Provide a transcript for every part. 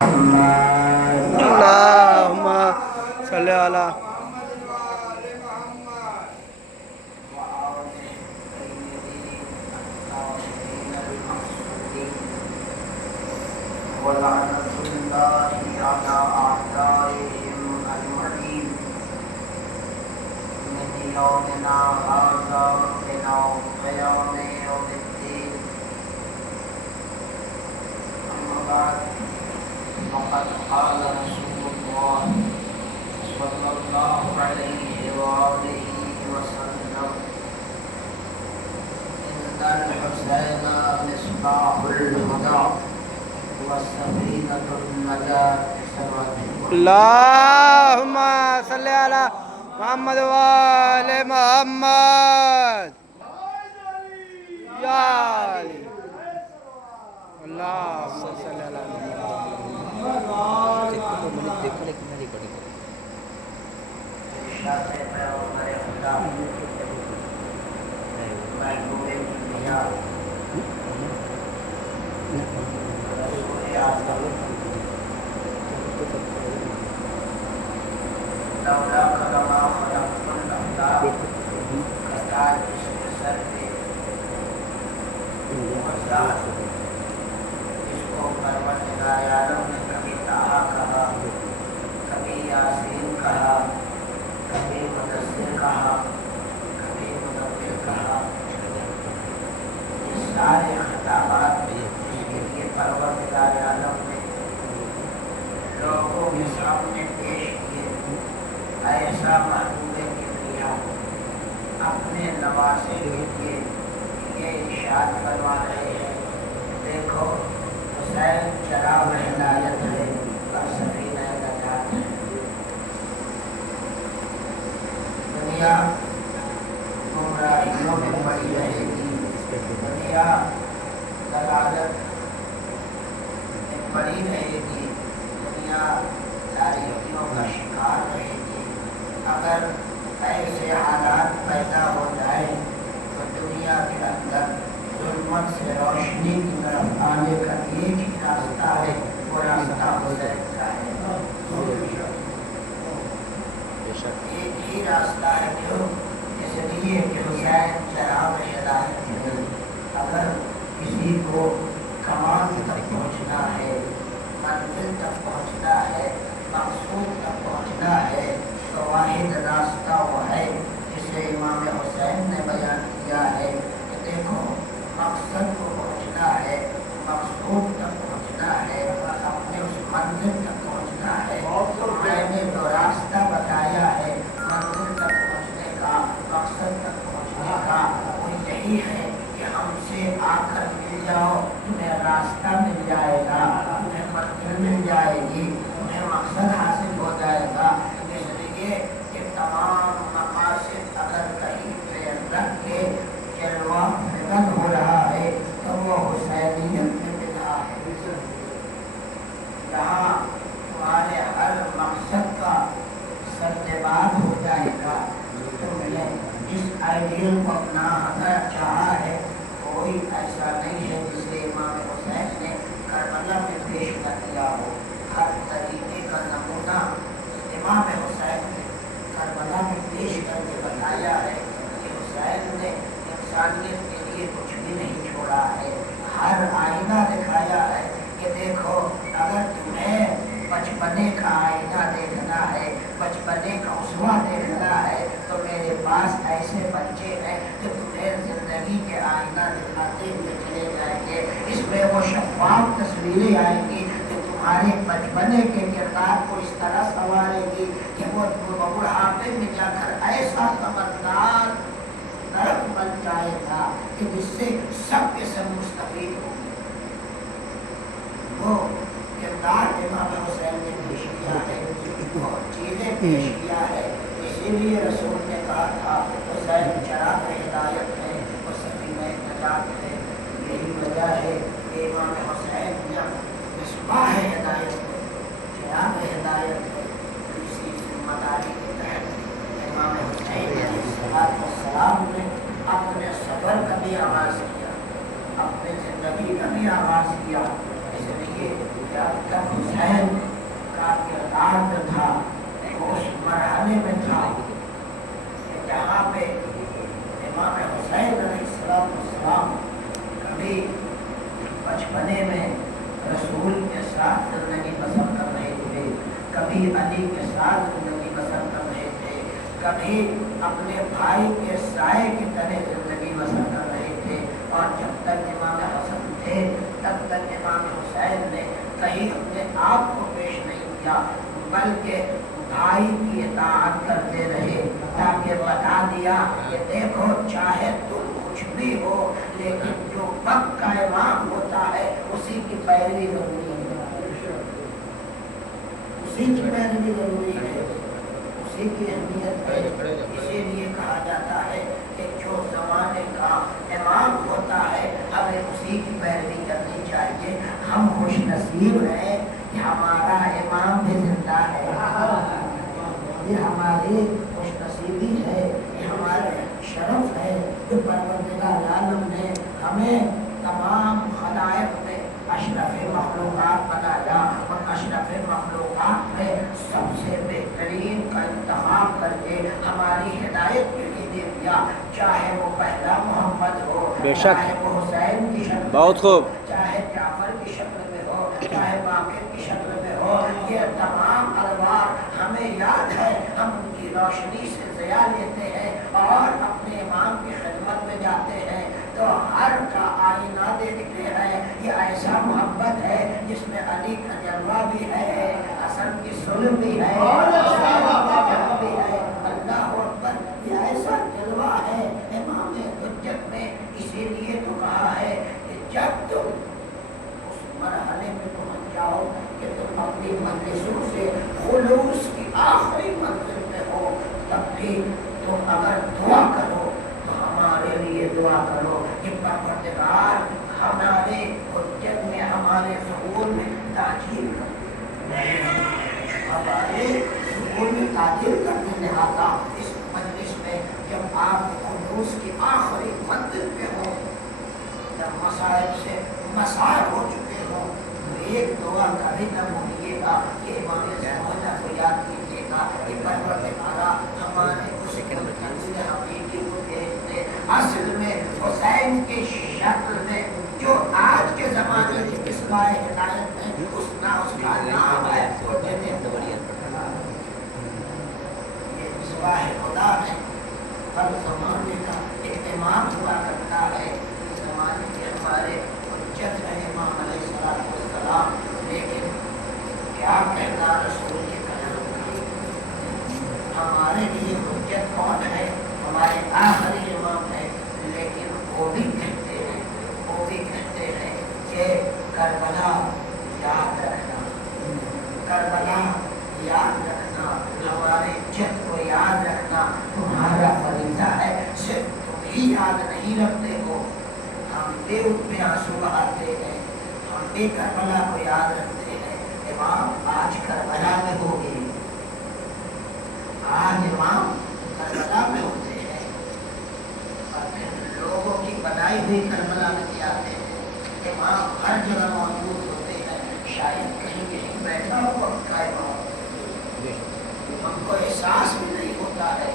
اللہم صلی علی ولعنة الله على أعدائهم أجمعين من يومنا هذا إلى قيام يوم الدين. أما بعد، فقد قال رسول الله صلى الله عليه وآله وسلم: إن الحسين مصباح الهدى وسفينة النجاة. اللہم صلی علی محمد وآل محمد یا علی اللہم صلی علی ارشاد پیغمبر خدا محبوب انبیاء رسول اعظم لولاک لما خلقت الافلاک کتاب اس کے سر پہ وزاد جس کو پروردگار عالم نے کبھی طٰہٰ کہا، کبھی یاسین کہا، کبھی مدثر کہا، کبھی مدثر کہا. یہ سارے خطابات اس کے لیے پروردگار عالم نے لوگوں کے سامنے پیش کیے. ایسا محبوب کبریا اپنے نواسے کے لیے یہ ارشاد فرما رہے ہیں: دیکھو حسین چراغ ہدایت ہے اور سفینہ نجات ہے. دنیا گمراہیوں میں پڑی رہے گی، دنیا ضلالت میں پڑی رہے گی، دنیا تاریکیوں کا شکار رہے گی. اگر ایسے حالات پیدا ہو جائے تو دنیا کے اندر ظلمت سے روشنی کی طرف آنے کا ایک ہی راستہ ہے، وہ راستہ حسین کا ہے. ایک ہی راستہ ہے. کیوں؟ اس لیے کہ حسین چراغ ہدایت ہے. اگر کسی کو کمال تک پہنچنا ہے، منزل تک پہنچنا ہے، مقصود تک پہنچنا ہے، تو واحد راستہ وہ ہے جسے امام حسین نے بیان کیا ہے کہ دیکھو مقصد کو پہنچنا ہے، مقصود تک پہنچنا ہے، اپنے اس منزل تک پہنچنا ہے. میں نے جو راستہ بتایا ہے منزل تک پہنچنے کا، مقصد تک پہنچنے کا، وہ یہی ہے کہ ہم سے آ کر مل جاؤ، تمہیں راستہ مل جائے گا، تمہیں منزل مل جائے گی، تمہیں مقصد حاصل ہو جائے گا. اس لیے کہ تمام مقاصد اگر کہیں پہ رکھ کے جلوہ فکر ہو رہا ہے تو وہ حسینیت میں بنا ہے. یہاں تمہارے ہر مقصد کا سرتباد ہو جائے گا. تم نے جس آئیڈیل کو اپنانا چاہا ہے کوئی ایسا نہیں ہے جسے امام حسین نے کربلا میں پیش نہ کیا ہو. ہر طریقے کا نمونہ امام حسین نے کربلا میں پیش کر کے بتایا ہے کہ حسین نے انسانیت کے لیے کچھ بھی نہیں چھوڑا ہے. ہر آئینہ دکھایا ہے کہ دیکھو اگر تمہیں بچپنے کا آئینہ دیکھنا ہے، بچپنے کا اسوہ دیکھنا ہے تو میرے پاس ایسے بچے ہیں جو تمہیں زندگی کے آئینہ دکھاتے ہوئے چلے جائیں گے. اس میں وہ شفاف تصویریں آئیں گی جو تمہارے بچپنے کے کردار کو اس طرح سنوارے گی کہ وہ بڑھاپے میں جا کر ایسا سمجھدار درخت بن جائے گا کہ جس سے سب کے سب مستفید ہوں گے. وہ کردار امام حسین نے پیش کیا ہے، وہ چیزیں پیش کیا ہے. اسی لیے رسول نے کہا تھا حسین چراغ ہدایت ہے، وہ سفینہ نجات ہے. یہی وجہ ہے کہ امام حسین جب مصباح ہدایت ہے، چراغ ہدایت ہے، اسی ذمہ داری کے تحت امام حسین علیہ السلام نے اپنے سفر کا بھی آغاز کیا، اپنے زندگی کا بھی آغاز کیا. اس لیے جب تک حسین कभी अली के साथ जिंदगी बसर कर रहे थे, कभी अपने भाई के साए की तरह जिंदगी बसर कर रहे थे। और जब तक इमाम हसन थे तब तक इमाम हुसैन ने कहीं अपने आप को पेश नहीं किया, बल्कि भाई की इताअत करते रहे, ताकि बता दिया कि देखो चाहे तुम कुछ भी हो, लेकिन जो पक्का इमाम होता है उसी की पैरवी जरूरी है, उसी की पैरवी जरूरी है, उसी की अहमियत है। इसीलिए कहा जाता है कि जो जमाने का इमाम होता है हमें उसी की पैरवी करनी चाहिए। हम खुश नसीब हैं कि हमारा इमाम भी जिंदा है, ये हमारी खुशनसीबी है, ये हमारे शरफ है कि परवरदिगार आलम ने हमें तमाम खलाइक में अशरफ मखलूक़ात बनाया और अशरफ मखलूक़ात में सबसे बेहतरीन का इंतखाब करके हमारी हिदायत के लिए दे दिया। चाहे वो पहला मोहम्मद हो, बेशक, चाहे वो हुसैन की शक्ल बहुत में हो, खूब, चाहे जाफर की शक्ल में हो, चाहे बाकिर की शक्ल में हो, ये तमाम अलवार हमें याद है, हम उनकी रोशनी से ज़िया लेते हैं और अपने इमाम की खिदमत में जाते हैं तो हर का आईना देखते हैं। ये ऐसा मोहब्बत है जिसमें अली का जलवा भी है, हसन की सुल्ह भी है, हुसैन भी है। अल्लाह अकबर, ये ऐसा जलवा है इमाम हुज्जत में। इसीलिए तो कहा है कि जब तुम उस मरहले में पहुंच जाओ कि तुम अपनी मजलिसों से खुलूस की आखिरी मंजिल में हो, तब भी तुम अगर दुआ करो तो हमारे लिए दुआ करो कि परवरदिगार हमारे हुज्जत में, हमारे ज़ुहूर में ताजील कर दे, हमारे ज़ुहूर में ताजील कर दे। लिहाजा इस मजलिस में जब आप खुलूस की आखिरी मंजिल पे हो, जब मसाइब से मसाइब हो चुके हो, तो एक दुआ कभी न भूलिएगा कि इमाम ज़माना को याद कीजिएगा कि परवरदिगार हमारे उस मंजिल हकीकी को भेज दे। असल में हुसैन के शक्ल में जो आज के ज़माने की मिसबाह हिदायत है, उसका नाम है ये मिसबाह खुदा है। हर ज़माने का एक इमाम हुआ करता है। इस ज़माने के हमारे हुज्जत है इमाम अलैहिस्सलाम, लेकिन क्या कहना रसूल के कलाम का। हमारे लिए हुज्जत कौन है? हमारे आखिरी इमाम है। लेकिन वो भी कहते हैं कि करबला याद रखना, करबला याद रखना, हमारे जद को याद रखना तुम्हारा फरीज़ा है। सिर्फ तुम ही याद नहीं रखते हो, हम भी उसमें आंसू बहाते हैं, हम भी करबला को याद रखते हैं। इमाम आज करबला में होंगे, आज इमाम करबला में होते हैं और फिर लोगों की बनाई हुई करबला में आते हैं। इमाम हर जगह मौजूद होते हैं, शायद कहीं कहीं बैठा हुआ उनका इमाम हमको एहसास भी नहीं होता है।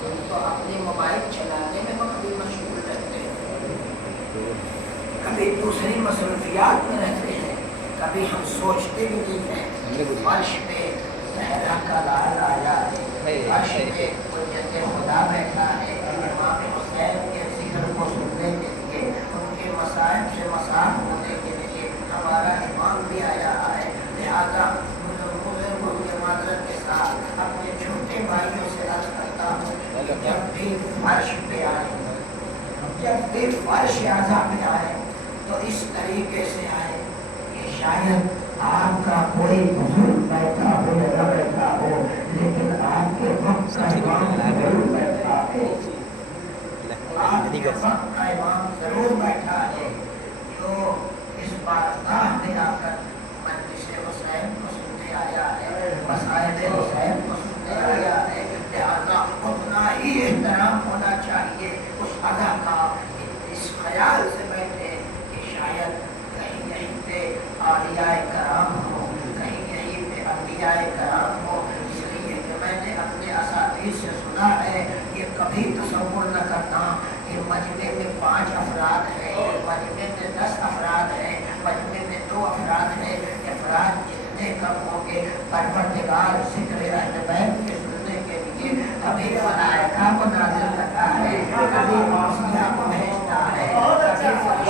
तुम तो अपने मोबाइल चलाने में कभी मशगूल रहते हैं, कभी दूसरी मसरूफियात में रहते हैं, कभी हम सोचते भी नहीं हैं। फर्श पे सहरा का लाल आया है, फर्श पे हुज्जत खुदा बैठा है। इमाम हुसैन के जिक्र को सुनने के लिए, उनके मसाइब से मसाब होने के लिए हमारा इमाम भी आया है। लिहाजा बुजुर्गों के मादरत के साथ अपने छोटे भाइयों से अर्ज करता हूँ, जब भी फर्श पे आए, जब भी फर्श आज़ा पे आए तो इस तरीके से आए कि शायद आपका कोई बुजुर्ग बैठा हो या न बैठा हो, लेकिन आपके वक्त का इमाम जरूर बैठा है, आपके वक्त का इमाम जरूर बैठा है, जो इस बारगाह में आकर मजलिस हुसैन को सुनने आया है, मसाइब हुसैन को सुनने आया है। लिहाजा उतना ही एहतराम होना चाहिए उस अदा का, इस ख्याल से बैठे कि शायद कहीं यहीं पे औलियाए कराम हो, कहीं यहीं पे अंबियाए कराम हो। इसलिए कि मैंने अपने असातीज़ से सुना है, ये कभी तसव्वुर न करना कि मजमे में 5 अफराद हैं, मजमे में 10 अफराद हैं, मजमे में 2 अफराद हैं। अफराद जितने कमों के परवरदिगार ज़िक्र अहल बैत के सुनने के लिए कभी मलाइका को नाज़िल करता है, कभी मौसिया को भेजता है, कभी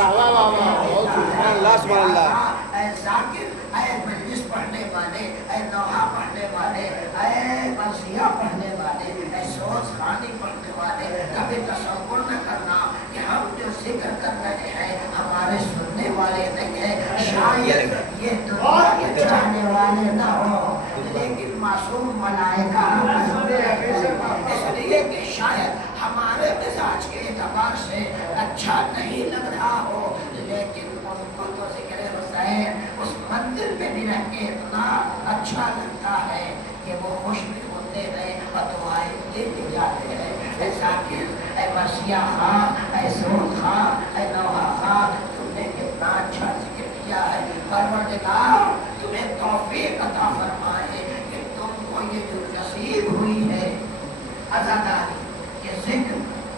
ज़ाकिर, ऐ मजलिस पढ़ने वाले, ऐ नौहा पढ़ने वाले, ऐ मौसिया पढ़ने वाले, ऐ सोच खानी पढ़ने वाले, कभी तसव्वुर न करना कि हम जो ज़िक्र कर रहे हैं हमारे सुनने वाले नहीं है, शायद ये दुनिया के चाहने वाले न हो, लेकिन मासूम मलाइका इसलिए कि शायद हमारे मिजाज के एतबार से अच्छा नहीं लग रहा हो, लेकिन उनको तो ज़िक्र हुसैन उस मंदिर में भी रह के इतना अच्छा लगता है कि वो खुश भी होते हैं और दुआएं देते जाते हैं। ऐ ज़ाकिर, ऐ मसीहा खां, ऐ सोन खां, ऐ नौहा खां, तुमने कितना अच्छा ज़िक्र किया है। परवरदिगार तुम्हें तौफीक अता फरमाए कि तुमको ये जो नसीब हुई है आज़ादारी, ये ज़िक्र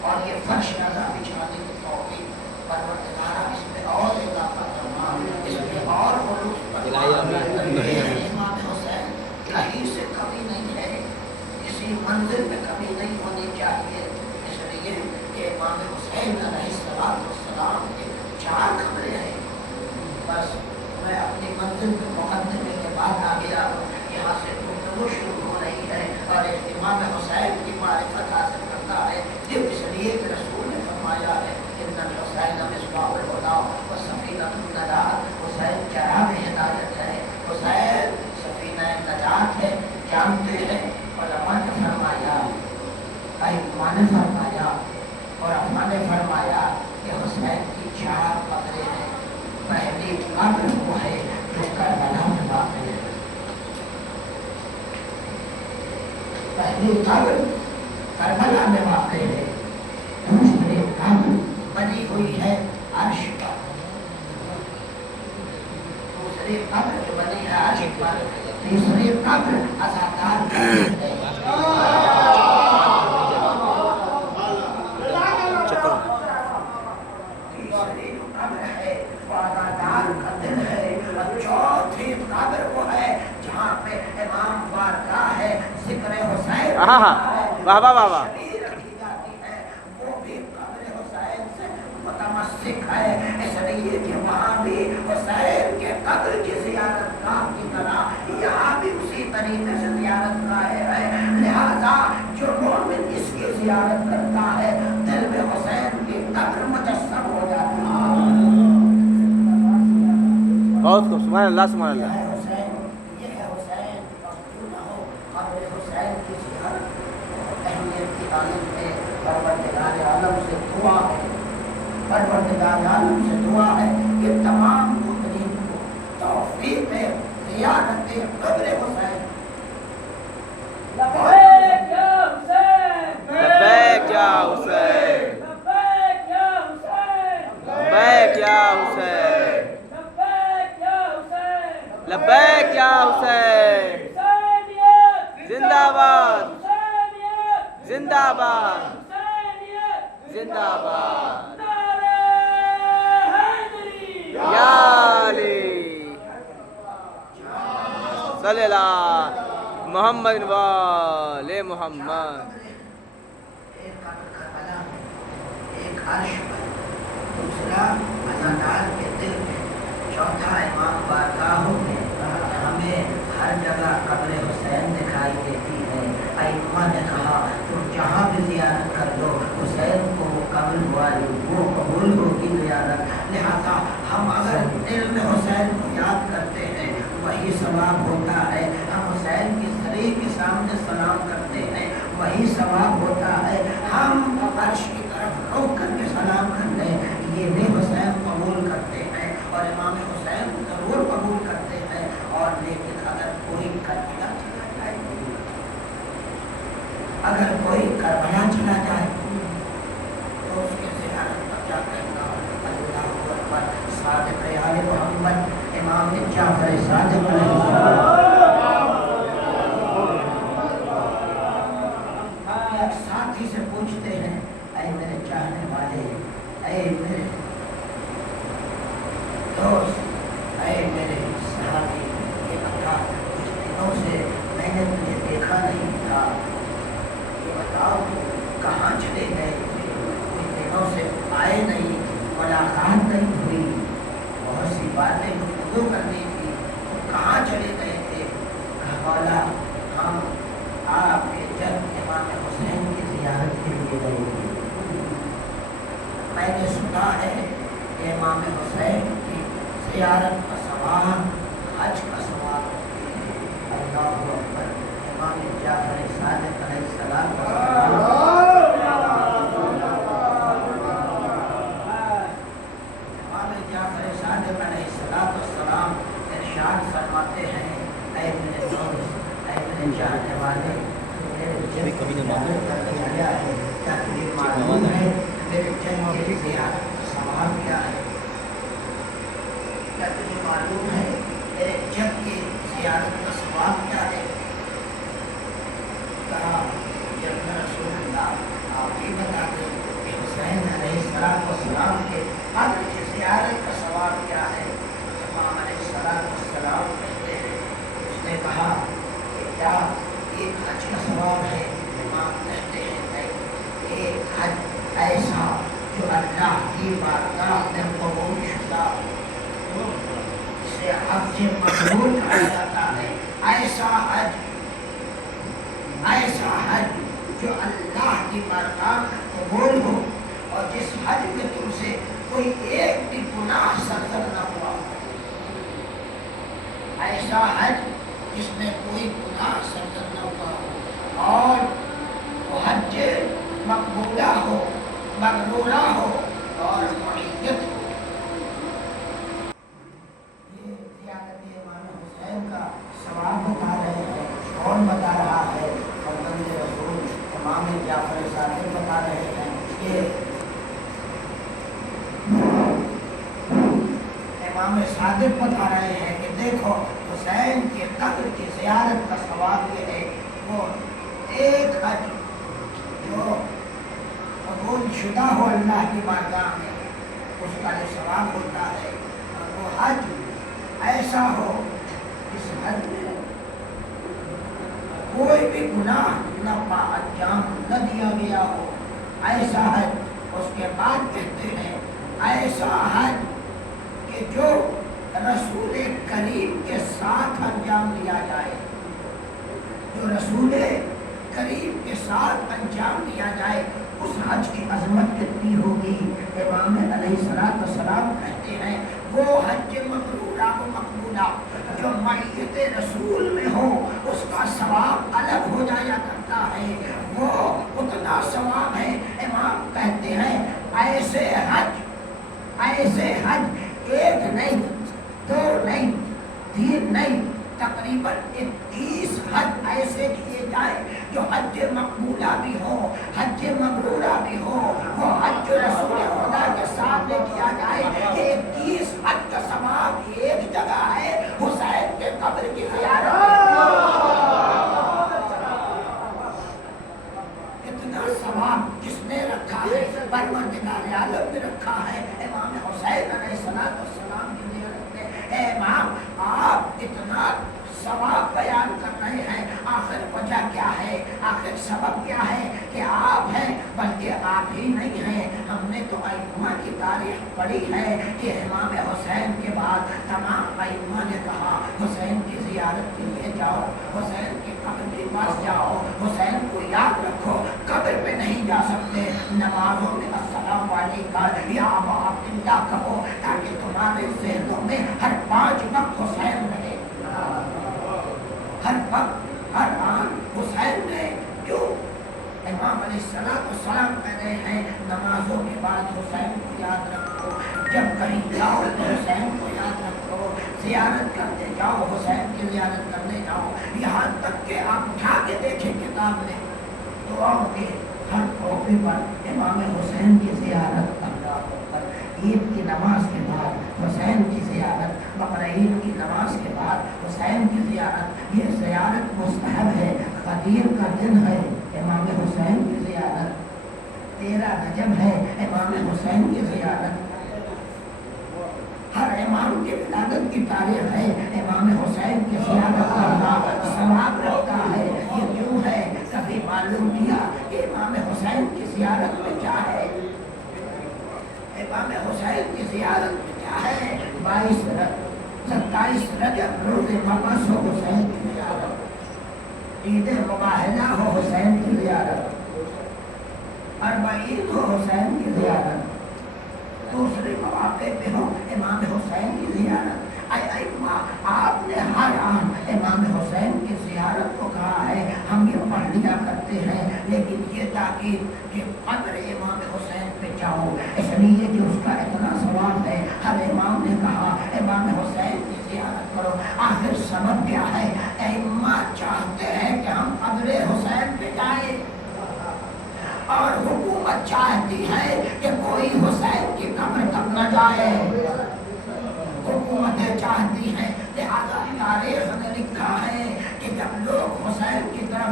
और ये फर्श अज़ा बिछाने की तौफीक, परवरदिगार इसमें और इज़ाफ़ा फरमा, इसमें और उलूफ़ फरमा। इमाम हुसैन कहीं से कमी नहीं है, किसी मंजिल में कमी नहीं होनी चाहिए, इसलिए कि इमाम हुसैन अलैहिस्सलाम के 4 कमरे हैं। बस मैं अपनी मंजिल पे मुकद्दमे के बाद आ गया हूँ, यहाँ से गुफ्तगू शुरू हो रही है और एक इमाम हुसैन की मारिफत हासिल करता है, इसलिए कि रसूल ने फरमाया है इन्नल हुसैन मिस्बाहुल हुदा व सफीनतुन नजात, हुसैन चराग़ हिदायत है, हुसैन सफीना नजात है। जानते हैं उलमा ने फरमाया, अइम्मा ने फरमाया और अम्मा ने फरमाया कि हुसैन की 4 कब्रें हैं। पहली कब्र वो है जो करबला में वाक़ है, पहली कब्र करबला में वाक़ है, दूसरी कब्र बनी हुई है अर्श पर, दूसरी कब्र जो बनी है अर्श पर, तीसरी कब्र अज़ादार है। तीसरी जो कब्र है वो अज़ादार का दिल है और चौथी कब्र वो है जहाँ पे इमाम बारगाह है, ज़िक्र हुसैन वाह वाह वाह वाह रखी जाती है, वो भी कब्र हुसैन से मुतमस्सिक है, इसलिए कि वहाँ भी हुसैन के कब्र की ज़ियारत गाह की तरह यहाँ भी उसी तरीके से ज़ियारत गाहें है। लिहाजा जो मोमिन इसकी ज़ियारत करता है दिल में हुसैन की कब्र मुजस्सम हो जाती है। बहुत खूब, सुभान अल्लाह सुभान ये अल्लाह। है हुसैन, ये है हुसैन, और क्यों ना हो कब्र हुसैन की ज़ियारत अहमियत की आलम में परवरदिगार आलम से दुआ है, परवरदिगार आलम से दुआ है कि तमाम मुमिनीन को तौफीक है ज़ियारत कब्र हुसैन। लब्बैक या हुसैन, लब्बैक या हुसैन, लब्बैक या हुसैन, लब्बैक या हुसैन, लब्बैक या हुसैन, लब्बैक या हुसैन, हुसैनियत जिंदाबाद हुसैनियत जिंदाबाद हुसैनियत जिंदाबाद। नारे हैदरी या अली सल्लल्लाहु मोहम्मद वाले मोहम्मद। एक कब्र करबला में, एक अर्श पर, दूसरा अज़ादार के दिल में, चौथा इमाम बारगाहों में। हमें हर जगह कब्र हुसैन दिखाई देती है। अइम्मा ने कहा तुम जहाँ भी ज़ियारत कर लो हुसैन को वो कब्र वाली वो कबूल होगी ज़ियारत। लिहाजा हम अगर दिल में हुसैन को याद करते हैं वही सवाब होता है, हम हुसैन की शरीर के सामने सलाम करते हैं वही सवाब होता है, हम अर्श की तरफ रुख करके सलाम कर लें ये भी हुसैन कबूल करते हैं और इमाम हुसैन ज़रूर कबूल करते हैं। और लेकिन अगर कोई करबला चला जाए, अगर कोई करबला चला जाए तो उसके ज़ियारत पर क्या कहना, अल्लाहु अकबर, सादिक़ आले मोहम्मद इमाम जाफ़र सादिक़ एक साथी से पूछते हैं चाहने वाले कभी न मालूम क्या तुझे मालूम है मेरे जन्म के ज़ियारत का सवाब क्या है? क्या तुझे मालूम है मेरे जन्म की ज़ियारत का सवाब क्या है? कहा जब रसूलुल्लाह आप ही बता दें कि हुसैन अलैहिस्सलाम के कब्र की ज़ियारत का सवाब क्या है? इमाम अलैहिस्सलाम कहते हैं, उसने कहा कि क्या एक हज का सवाब है? इमाम कहते हैं नहीं, एक हज ऐसा जो अल्लाह की बारगाह में कबूल शुदा, जिसे हज मकबूल कहा जाता है, ऐसा हज जो अल्लाह की बारगाह में कबूल हो और जिस हज में तुमसे कोई एक भी गुनाह सरजर न हुआ, ऐसा हज जिसमें कोई गुनाह सरजर न हुआ और वो हज मकबूला हो, मकबूला हो और मुअय्यद हो। ये ज़ियारत इमाम हुसैन का सवाब बता रहे हैं। कौन बता रहा है? फरजंद रसूल इमाम जाफर सादिक बता रहे हैं कि इमाम सादिक बता रहे हैं कि देखो हुसैन के कब्र की ज़ियारत का सवाब ये है, वो एक हज जो कबूल शुदा हो अल्लाह की बारगाह में, उसका जो सवाब होता है, और वो हज ऐसा हो इस हज में कोई भी गुनाह न अंजाम न दिया गया हो, ऐसा हज। उसके बाद कहते हैं ऐसा हज कि जो रसूल करीम के साथ अंजाम दिया जाए, जो रसूल करीम के साथ अंजाम दिया जाए, उस हज की अजमत कितनी होगी। इमाम अलैहिस्सलाम कहते हैं वो हज मकरूरा व मकबूला जो मय्यत रसूल में हो उसका सवाब अलग हो जाया करता है, वो उतना सवाब है। इमाम कहते हैं ऐसे हज एक नहीं, दो नहीं, तीन नहीं, तकरीबन 30 हज ऐसे किए जाए जो हज मकबूला भी हो, हज मबरूरा भी हो, वो हज रसूल खुदा के सामने किया जाए। ये 30 हज का सवाब एक जगह है, हुसैन के कब्र की ज़ियारत। इतना सवाब किसने रखा है? परवरदिगार आलम ने रखा है। इमाम हुसैन अलैहिस्सलाम की ज़ियारत में इमाम आप इतना सवाब बयान कर रहे हैं, आखिर वजह क्या है, आखिर सबब क्या है कि आप हैं? बल्कि आप ही नहीं हैं, हमने तो अइम्मा की तारीख पढ़ी है कि इमाम हुसैन के बाद तमाम अइम्मा ने कहा हुसैन की ज़ियारत के लिए जाओ, हुसैन के कब्र के पास जाओ, हुसैन को याद रखो। कब्र पे नहीं जा सकते, नमाजों में अस्सलाम वालेका या अबा अब्दुल्लाह कहो ताकि तुम्हारे ज़हनों में हर 5 वक्त हुसैन रहे, हर वक्त हर आन हुसैन ने। क्यों? इमाम अलैहिस्सलाम कह रहे हैं नमाजों के बाद हुसैन को याद रखो, जब कहीं जाओ तो हुसैन को याद रखो, ज़ियारत करते जाओ, हुसैन की ज़ियारत करने जाओ। यहाँ तक कि आप उठा के देखें किताब में दुआओं के हर टोपे पर इमाम हुसैन की ज़ियारत पर, ईद की नमाज के बाद हुसैन की ज़ियारत, बकरा ईद की नमाज के बाद हुसैन की ज़ियारत। ये ज़ियारत मुस्तहब है, क़दीर का दिन है, इमाम हुसैन की ज़ियारत। 13 रजब है, इमाम हुसैन की ज़ियारत। हर इमाम की विलादत की तारीख है, इमाम हुसैन की ज़ियारत करना सवाब रखता है। ये क्यों है? कभी मालूम किया कि इमाम हुसैन की ज़ियारत में क्या है? इमाम हुसैन की ज़ियारत में क्या है? 27 रजब रोज़ मबअस हो हुसैन की ज़ियारत, ईद मुबाहिला हो हुसैन की ज़ियारत, अरबईन हो हुसैन की ज़ियारत, दूसरे मौके पे हो इमाम हुसैन की ज़ियारत। आपने हर आन इमाम हुसैन की ज़ियारत को कहा है, हम ये पढ़ लिया करते हैं, लेकिन ये ताकीद कि कब्र इमाम हुसैन पे जाओ, इसलिए कि उसका इतना सवाब है। हर इमाम ने कहा इमाम हुसैन की ज़ियारत करो। आखिर सबब क्या है? इमाम चाहते हैं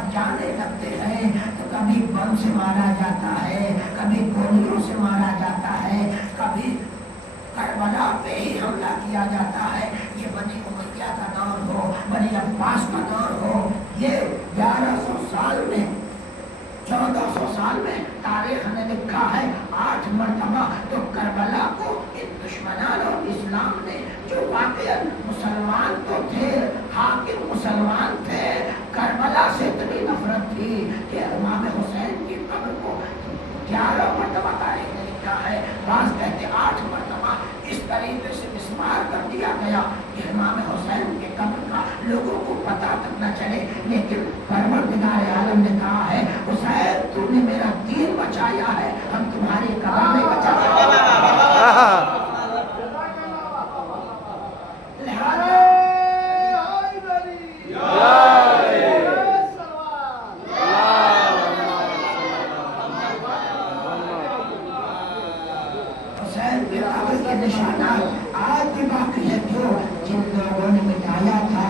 طرف جانے لگتے ہیں تو کبھی بم سے مارا جاتا ہے، کبھی گولیوں سے مارا جاتا ہے، کبھی کربلا پہ ہی حملہ کیا جاتا ہے۔ یہ بنی امیہ کا دور ہو، بنی عباس کا دور ہو، یہ 1100 سال میں 1400 سال میں تاریخ نے لکھا ہے 8 مرتبہ تو کربلا کو ان دشمنان اور اسلام نے، جو واقعا مسلمان تو تھے، حاکم مسلمان تھے، کربلا سے اتنی نفرت تھی کہ امام حسین کی قبر کو 11 مرتبہ تاریخ نے لکھا ہے، بعض کہتے 8 مرتبہ اس طریقے سے مسمار کر دیا گیا کہ امام حسین کے قبر کا لوگوں کو پتہ تک نہ چلے۔ لیکن پروردگار عالم نے کہا ہے حسین تو نے میرا دین بچایا ہے، ہم تمہاری قبر نہیں بچا سکتے۔ حسین کے قبر کے نشانات آج بھی باقی ہے، جو جن لوگوں نے مٹایا تھا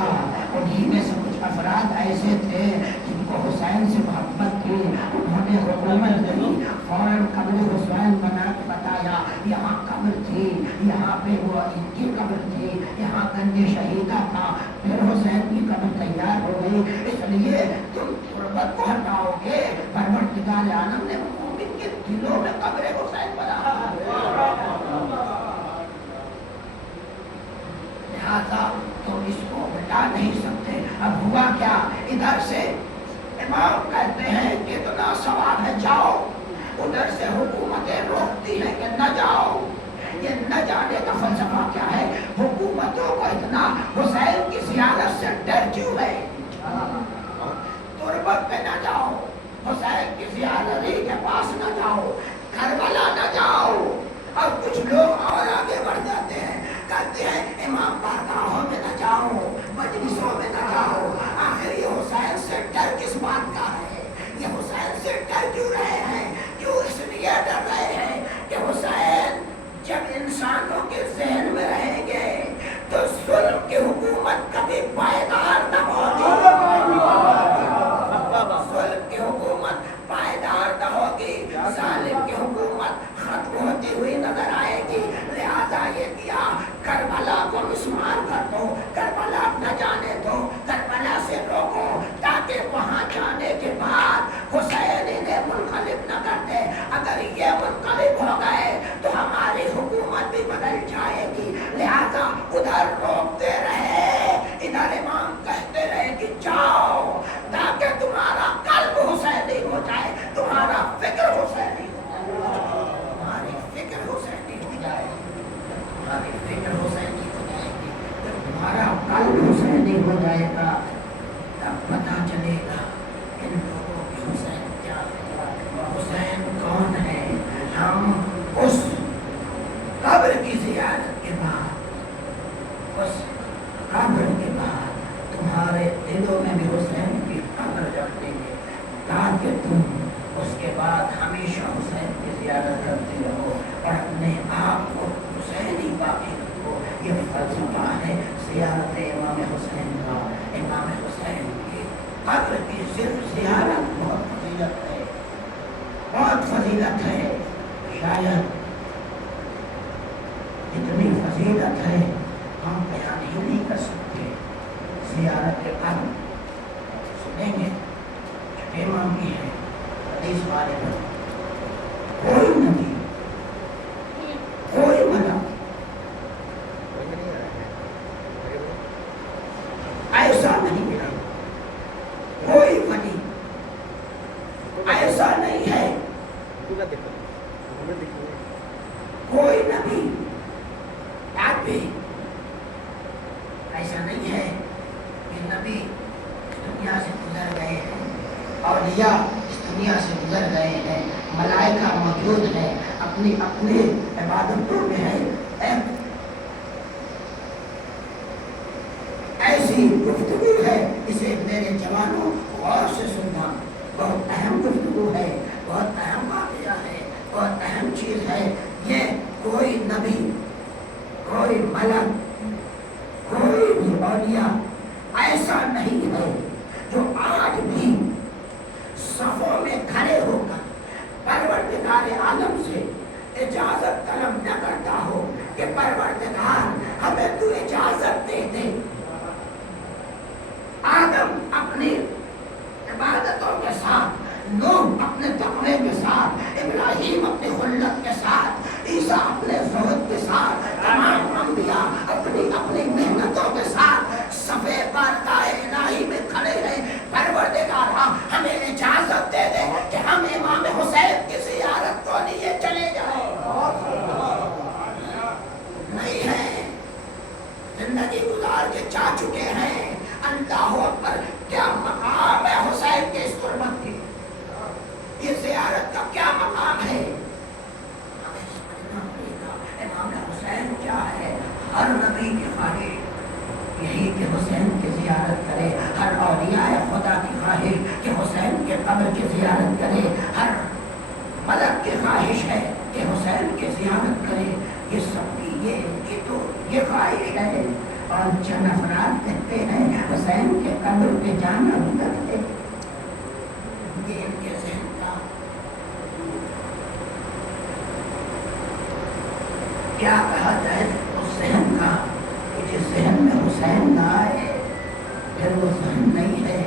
انہی میں سے کچھ افراد ایسے تھے جن کو حسین سے محبت تھی، انہوں نے حکومت دی، فوراً قبر حسین بنا کے بتایا یہاں قبر تھی، یہاں پہ وہ ان کی قبر تھی، یہاں گنج شہیدہ تھا، پھر حسین کی قبر تیار ہو گئی۔ اس لیے تم تربت کو ہٹاؤ گے، پروردگار عالم نے مومن کے دلوں میں قبر حسین بنا، لہذا تم اس کو مٹا نہیں سکتے۔ اب ہوا کیا، ادھر سے امام کہتے ہیں کہ اتنا ثواب ہے جاؤ، ادھر سے حکومتیں روکتی ہیں کہ نہ جاؤ۔ یہ نہ جانے کا فلسفہ کیا ہے؟ حکومتوں کو اتنا حسین کی زیارت سے ڈر کیوں ہے؟ تربت پہ نہ جاؤ، حسین کی زیارت کے پاس نہ جاؤ، کربلا نہ جاؤ۔ اور کچھ لوگ اور آگے بڑھ جاتے ہیں، کہتے ہیں امام بارگاہوں میں نہ جاؤ، مجلسوں میں نہ جاؤ۔ آخر یہ حسین سے ڈر کس بات کا ہے؟ یہ حسین سے ڈر کیوں رہے ہیں؟ کیوں اس لیے ڈر رہے ہیں کہ حسین جب انسانوں کے ذہن میں رہیں گے تو ظلم کی حکومت کبھی پائیدار نہ ہوگی، ظلم کی حکومت پائیدار نہ ہوگی، ظالم کی حکومت ختم ہوتی ہوئی نظر آئے گی۔ لہذا یہ کیا، کربلا کو مسمار کر دو، کربلا نہ جانے دو، کربلا سے روکو، تاکہ وہاں جانے کے بعد حسین انہیں منقلب نہ کر دے۔ اگر یہ منقلب ہو گئے تو ہماری حکومت بھی بدل جائے گی۔ لہذا ادھر روکتے رہے، ادھر امام کہتے رہے کہ جاؤ، تاکہ تمہارا قلب حسینی ہو جائے، تمہارا فکر حسینی ہو جائے، تمہاری فکر حسینی ہو جائے، تمہاری فکر حسینی ہو جائے گی۔ جب تمہارا قلب حسینی ہو جائے گا تب پتہ چلے گا ان لوگوں کی حسین کیا ہے، حسین کون ہے۔ ہم اس قبر کی زیارت کے بعد، اس قبر کے بعد تمہارے دلوں میں بھی حسین کی قبر رکھ دیں گے، تاکہ تم اس کے بعد ہمیشہ حسین کی زیارت کرتے رہو اور اپنے آپ کو حسین ہی باقی رکھو۔ یہ فلسفہ ہے زیارت امام حسین کا۔ امام حسین کی قبر کی صرف زیارت بہت فضیلت ہے، بہت فضیلت ہے، شاید اتنی فضیلت ہے ہم بیان ہی نہیں کر سکتے۔ زیارت قبر سنیں گے امام کی ہے حدیث والے پر، کوئی نبی، کوئی ملک ایسا نہیں ملا، کوئی ولی ایسا نہیں ہے، کوئی نبی آپ بھی ایسا نہیں ہے کہ نبی دنیا سے گزر گئے ہیں، اولیاء اس دنیا سے گزر گئے ہیں، ملائکہ موجود ہیں، اپنی اپنی عبادتوں میں ہے۔ ایسی گفتگو ہے، اسے میرے جوانوں غور سے سننا، بہت اہم گفتگو ہے، بہت اہم واقعہ ہے، بہت اہم چیز ہے۔ یہ کوئی نبی، کوئی ملک، کوئی بھی اولیاء ایسا نہیں ہے جو آج بھی जाना भी करते। ये इनके ज़हन का क्या कहा जाए उस ज़हन का कि जिस ज़हन में हुसैन ना आए फिर वो ज़हन नहीं है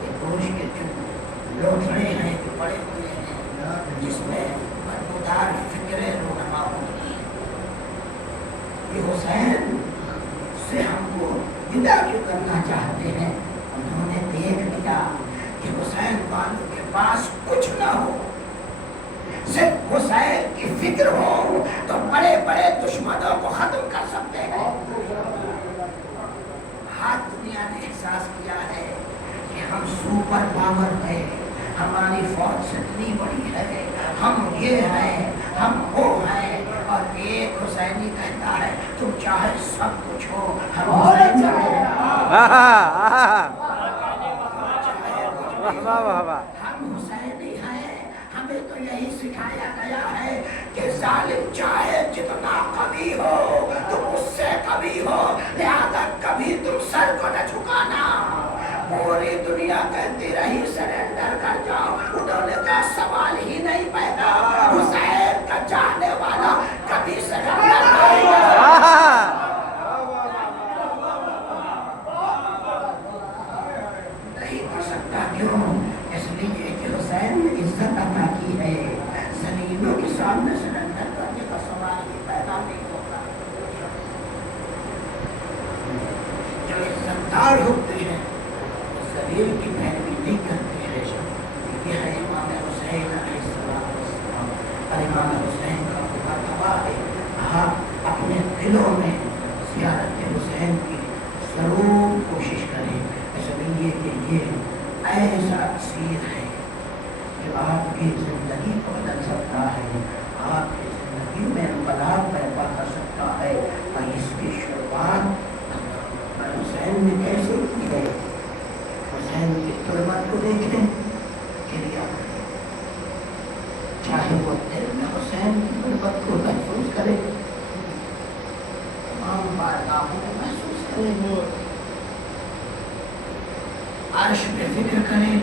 कि गोश के जो लोथड़े हैं जो पड़े हुए हैं जिसमें बदबूदार फिक्रें रोनमा होती हैं। ये हुसैन से हमको जुदा क्यों करना चाहते हैं? उन्होंने देख लिया कि हुसैन वालों के पास कुछ ना हो, सिर्फ हुसैन की फिक्र हो तो बड़े बड़े दुश्मनों को खत्म कर सकते हैं। आज दुनिया ने एहसास किया है कि हम सुपर पावर है, हमारी फौज इतनी बड़ी है, हम ये हैं, हम वो हैं, और एक हुसैनी कहता है तुम चाहे सब कुछ हो, हम हुसैन हैं। हम हुसैनी हैं। हमें तो यही सिखाया गया है कि जालिम चाहे जितना कभी हो तुम उससे कभी हो, लिहाजा कभी तुम सर को न झुकाना। पूरी दुनिया कहती रही सरेंडर कर जाओ, उन्होंने का सवाल ही नहीं पैदा। हुसैन का चाहने वाला कभी सरेंडर नहीं कर सकता। क्यों? इसलिए कि हुसैन ने इज्जत अता की है। जलीलों के सामने सरेंडर करने का सवाल ही पैदा नहीं होता। जो इज्जतदार होते हैं जलील की पैरवी नहीं करते हैं। ये है इमाम हुसैन अलैहिस्सलाम। और इमाम हुसैन का मर्तबा है। आप अपने दिलों में ज़ियारत हुसैन की ज़रूर कोशिश करें। इसलिए कि ये ऐसा असीर है जो आपकी ज़िंदगी को बदल सकता है, आपकी ज़िंदगी में इनकलाब पैदा कर सकता है। और इसकी शुरुआत हुसैन ने कैसे की है? हुसैन की तुलमत को देखें, क्रिया करें, चाहे वो दिल में हुसैन की तुलमत को महसूस करे, तमाम बारगाहों में महसूस करें, अर्श पे फिक्र करें,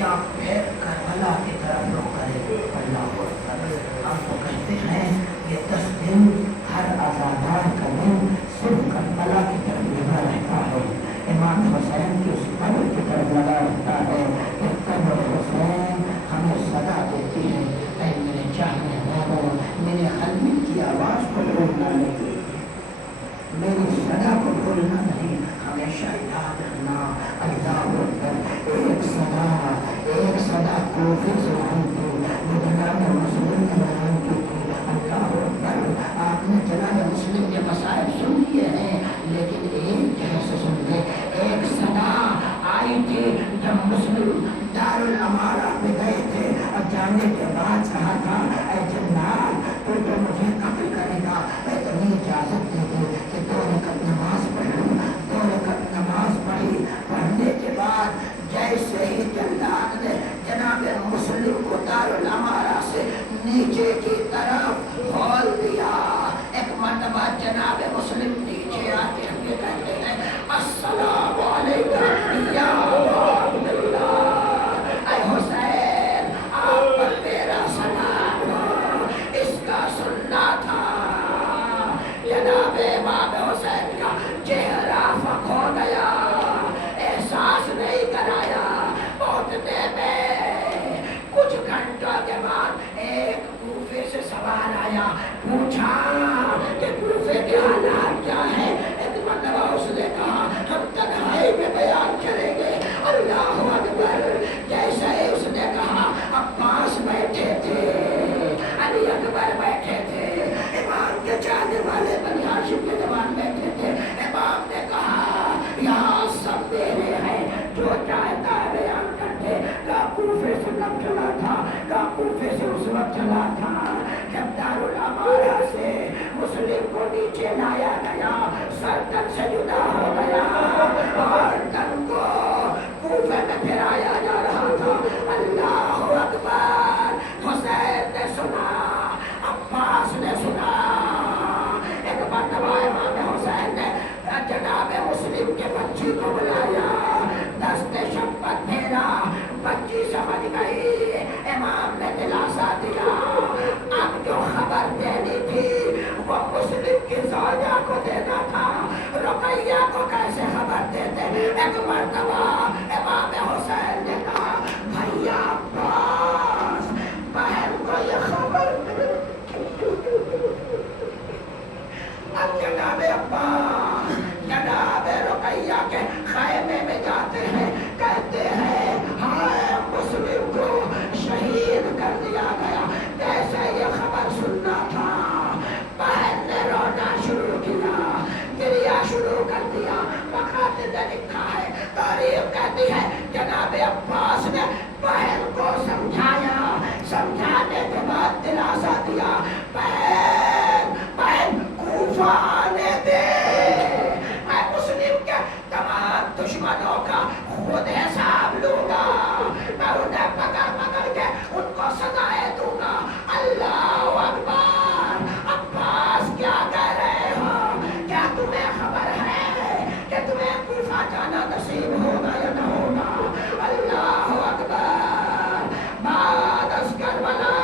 या फिर करबला की तरफ रुख करें। अल्लाह को हम तो कहते हैं ये 10 दिन हर आज़ादार का दिन सिर्फ करबला की तरफ लगा रहता है, इमाम हुसैन की उस कब्र की तरफ लगा रहता है। ये कब्र हुसैन हमें सदा देती है, ऐ मेरे चाहने वालों, मेरे हल्मी की आवाज़ को भूलना नहीं, मेरी सदा को भूलना नहीं, हमेशा याद रखना। अल्लाह एक सदा कोफी सुनाई थी, वो जनाब मुस्लिम ने बयान की थी। अल्लाह अकबर। आपने जनाब मुस्लिम के मसाइल सुन लिए हैं, लेकिन एक तरह से सुन ले, एक सदा आई थी जब मुस्लिम दारुल अमारा में गए थे और जाने के बाद कहा था ऐ जन्नात तू तो मुझे कत्ल करेगा, मैं तुम्हें इजाजत दे दे कि 2 रकात नमाज पढ़ लूं। 2 रकात नमाज पढ़ी, पढ़ने के बाद जैसे ही जल्लाद ने जनाब मुस्लिम को दारुल अमारा से नीचे की तरफ खोल दिया, एक मर्तबा जनाब मुस्लिम नीचे आके हमें कहते हैं अस्सलामु अलैका या अब्दुल्लाह। ऐ हुसैन आप पर मेरा सलाम हो, इसका सुनना था। जनाब इमाम हुसैन का चेहरा फक हो गया, एहसास नहीं कराया। पहुंचने में कुछ घंटों के बाद एक कूफे से सवाल आया, पूछा कि कूफे के हालात क्या है। एक मरतबा उसने कहा हम तन्हाई में बयान करेंगे। अल्लाह अकबर। जैसे ही उसने कहा अब्बास बैठे थे, अली अकबर बैठे थे, इमाम के चाहने वाले बनी हाशिम के जवान बैठे थे। इमाम ने कहा यहाँ सब मेरे हैं, जो चाहता है बयान करते। का कूफे से कब चला था, का कूफे से उस वक्त चला था जब दारुल अमारा से मुस्लिम को नीचे लाया गया, सर तक से जुदा हो गया और तन को कूफे में फिराया जा रहा था। अल्लाह अकबर। हुसैन ने सुना, अब्बास ने सुना। एक मरतबा इमाम हुसैन ने जनाब मुस्लिम के बच्ची को बुलाया, مرتبہ امام حسین نے کہا بھیا عباس بہن کو یہ خبر اب جناب عباس جناب رقیہ کے خیمے میں جاتے ہیں کہتے ہیں ہائے مسلم کو شہید کر دیا گیا کیسے یہ خبر سننا تھا بہن نے رونا شروع کیا گریا شروع کر دیا مقاصد نے لکھا ہے تاریخ کہتی ہے جناب عباس نے بہن کو سمجھایا سمجھانے کے بعد دلاسا دیا بہن بہن کوفہ آنے دے میں مسلم کے تمام دشمنوں کا خود حساب لوں گا میں انہیں پکڑ پکڑ کے ان کو سزائیں دوں گا اللہ اکبر عباس کیا کہہ رہے ہو کیا تمہیں خبر ہے کہ تمہیں کوفہ جانا نصیب ہوگا یا نہ ہوگا اللہ اکبر بعد از کربلا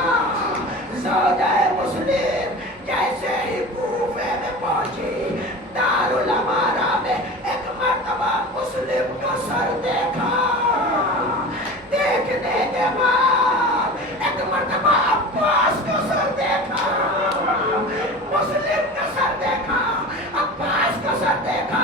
زوجہ مسلم جیسے ہی کوفے میں پہنچی دارالامارہ میں ایک مرتبہ مسلم کا سر دیکھا دیکھنے کے بعد ایک مرتبہ عباس کا سر دیکھا مسلم کا سر دیکھا عباس کا سر دیکھا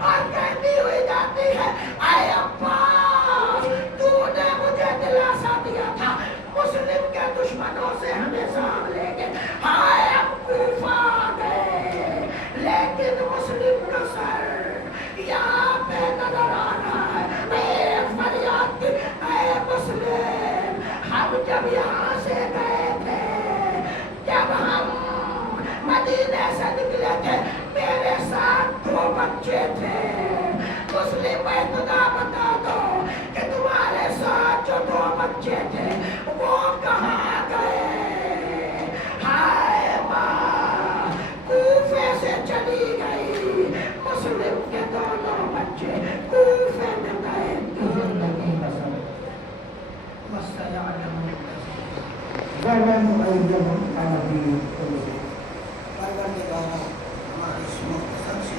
اور کہتی ہوئی جاتی ہے اے عباس تو نے مجھے دلاسا دیا تھا مسلم کے دشمنوں سے ہمیں سام لے کے ہائے اب کوفہ آ گئے لیکن مسلم کا سر یہاں پہ نظر آ رہا ہے اے فریاد کی اے مسلم ہم جب یہاں سے گئے تھے جب ہم مدینے سے نکلے تھے میرے ساتھ 2 بچے تھے مسلم ابتدا بتا دو کہ تمہارے ساتھ جو 2 بچے تھے وہ کہاں گئے ہائے ماں کوفے سے چلی گئی مسلم کے دونوں بچے کوفے میں گئے دور لگی بسر وَسَيَعْلَمُ پروردگارہ ہماری اس مختصر سی